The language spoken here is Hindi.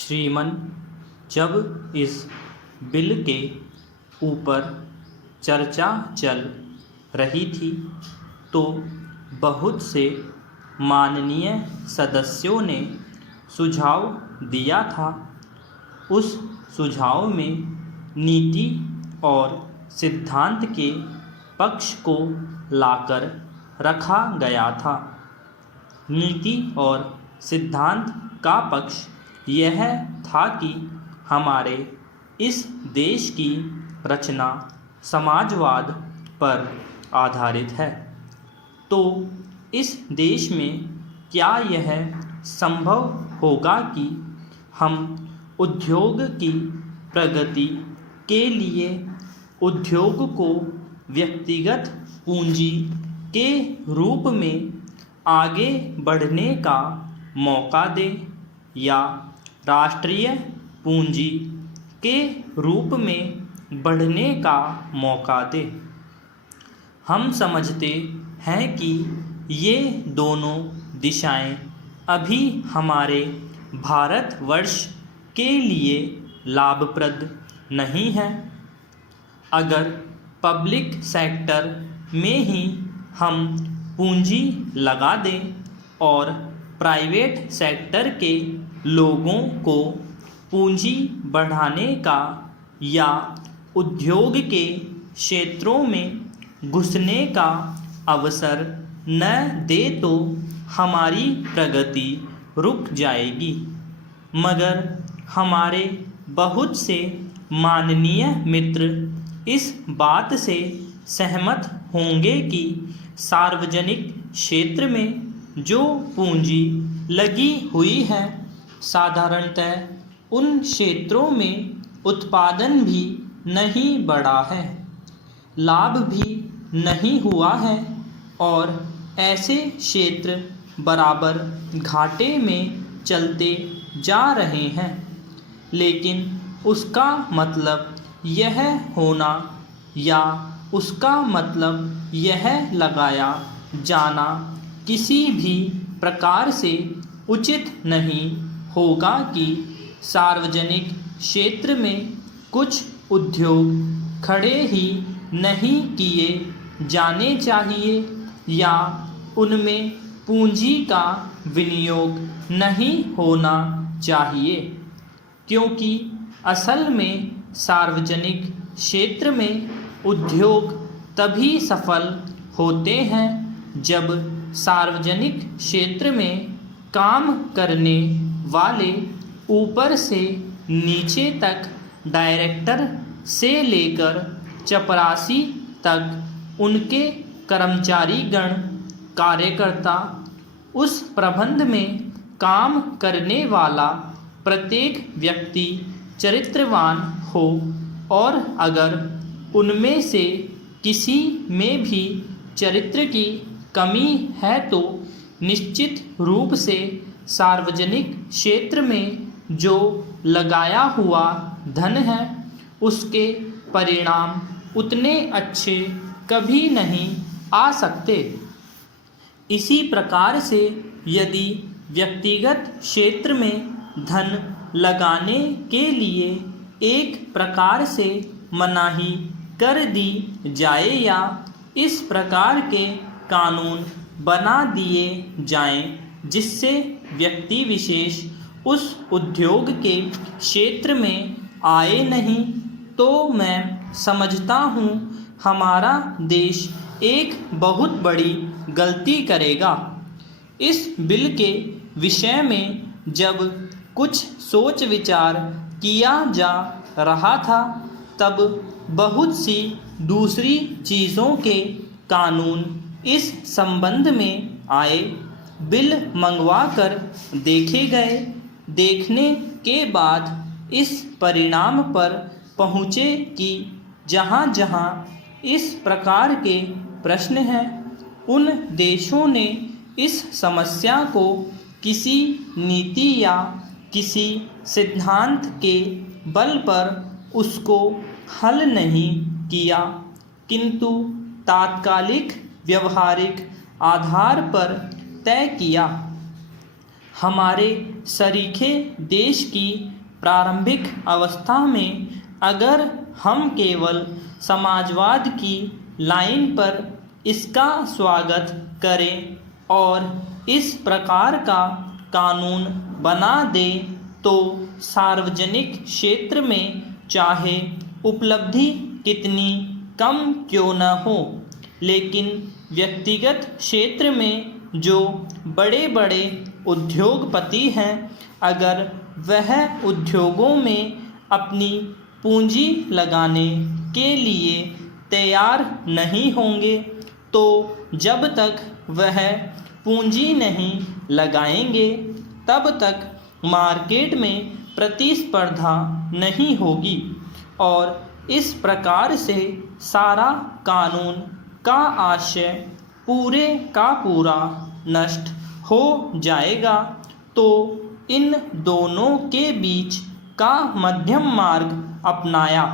श्रीमान, जब इस बिल के ऊपर चर्चा चल रही थी तो बहुत से माननीय सदस्यों ने सुझाव दिया था। उस सुझाव में नीति और सिद्धांत के पक्ष को लाकर रखा गया था। नीति और सिद्धांत का पक्ष यह था कि हमारे इस देश की रचना समाजवाद पर आधारित है, तो इस देश में क्या यह संभव होगा कि हम उद्योग की प्रगति के लिए उद्योग को व्यक्तिगत पूंजी के रूप में आगे बढ़ने का मौका दें या राष्ट्रीय पूंजी के रूप में बढ़ने का मौका दें। हम समझते हैं कि ये दोनों दिशाएं अभी हमारे भारतवर्ष के लिए लाभप्रद नहीं हैं। अगर पब्लिक सेक्टर में ही हम पूंजी लगा दें और प्राइवेट सेक्टर के लोगों को पूंजी बढ़ाने का या उद्योग के क्षेत्रों में घुसने का अवसर न दे तो हमारी प्रगति रुक जाएगी। मगर हमारे बहुत से माननीय मित्र इस बात से सहमत होंगे कि सार्वजनिक क्षेत्र में जो पूंजी लगी हुई है साधारणतः उन क्षेत्रों में उत्पादन भी नहीं बढ़ा है, लाभ भी नहीं हुआ है और ऐसे क्षेत्र बराबर घाटे में चलते जा रहे हैं। लेकिन उसका मतलब यह होना या उसका मतलब यह लगाया जाना किसी भी प्रकार से उचित नहीं होगा कि सार्वजनिक क्षेत्र में कुछ उद्योग खड़े ही नहीं किए जाने चाहिए या उनमें पूंजी का विनियोग नहीं होना चाहिए, क्योंकि असल में सार्वजनिक क्षेत्र में उद्योग तभी सफल होते हैं जब सार्वजनिक क्षेत्र में काम करने वाले ऊपर से नीचे तक डायरेक्टर से लेकर चपरासी तक उनके कर्मचारीगण कार्यकर्ता उस प्रबंध में काम करने वाला प्रत्येक व्यक्ति चरित्रवान हो और अगर उनमें से किसी में भी चरित्र की कमी है तो निश्चित रूप से सार्वजनिक क्षेत्र में जो लगाया हुआ धन है उसके परिणाम उतने अच्छे कभी नहीं आ सकते। इसी प्रकार से यदि व्यक्तिगत क्षेत्र में धन लगाने के लिए एक प्रकार से मनाही कर दी जाए या इस प्रकार के कानून बना दिए जाएं जिससे व्यक्ति विशेष उस उद्योग के क्षेत्र में आए नहीं, तो मैं समझता हूँ हमारा देश एक बहुत बड़ी गलती करेगा। इस बिल के विषय में जब कुछ सोच विचार किया जा रहा था तब बहुत सी दूसरी चीज़ों के कानून इस संबंध में आए, बिल मंगवा कर देखे गए। देखने के बाद इस परिणाम पर पहुँचे कि जहाँ जहाँ इस प्रकार के प्रश्न हैं उन देशों ने इस समस्या को किसी नीति या किसी सिद्धांत के बल पर उसको हल नहीं किया, किंतु तात्कालिक व्यवहारिक आधार पर तय किया। हमारे सरीखे देश की प्रारंभिक अवस्था में अगर हम केवल समाजवाद की लाइन पर इसका स्वागत करें और इस प्रकार का कानून बना दें तो सार्वजनिक क्षेत्र में चाहे उपलब्धि कितनी कम क्यों न हो, लेकिन व्यक्तिगत क्षेत्र में जो बड़े बड़े उद्योगपति हैं, अगर वह उद्योगों में अपनी पूंजी लगाने के लिए तैयार नहीं होंगे तो जब तक वह पूंजी नहीं लगाएंगे तब तक मार्केट में प्रतिस्पर्धा नहीं होगी और इस प्रकार से सारा कानून का आशय पूरे का पूरा नष्ट हो जाएगा। तो इन दोनों के बीच का मध्यम मार्ग अपनाया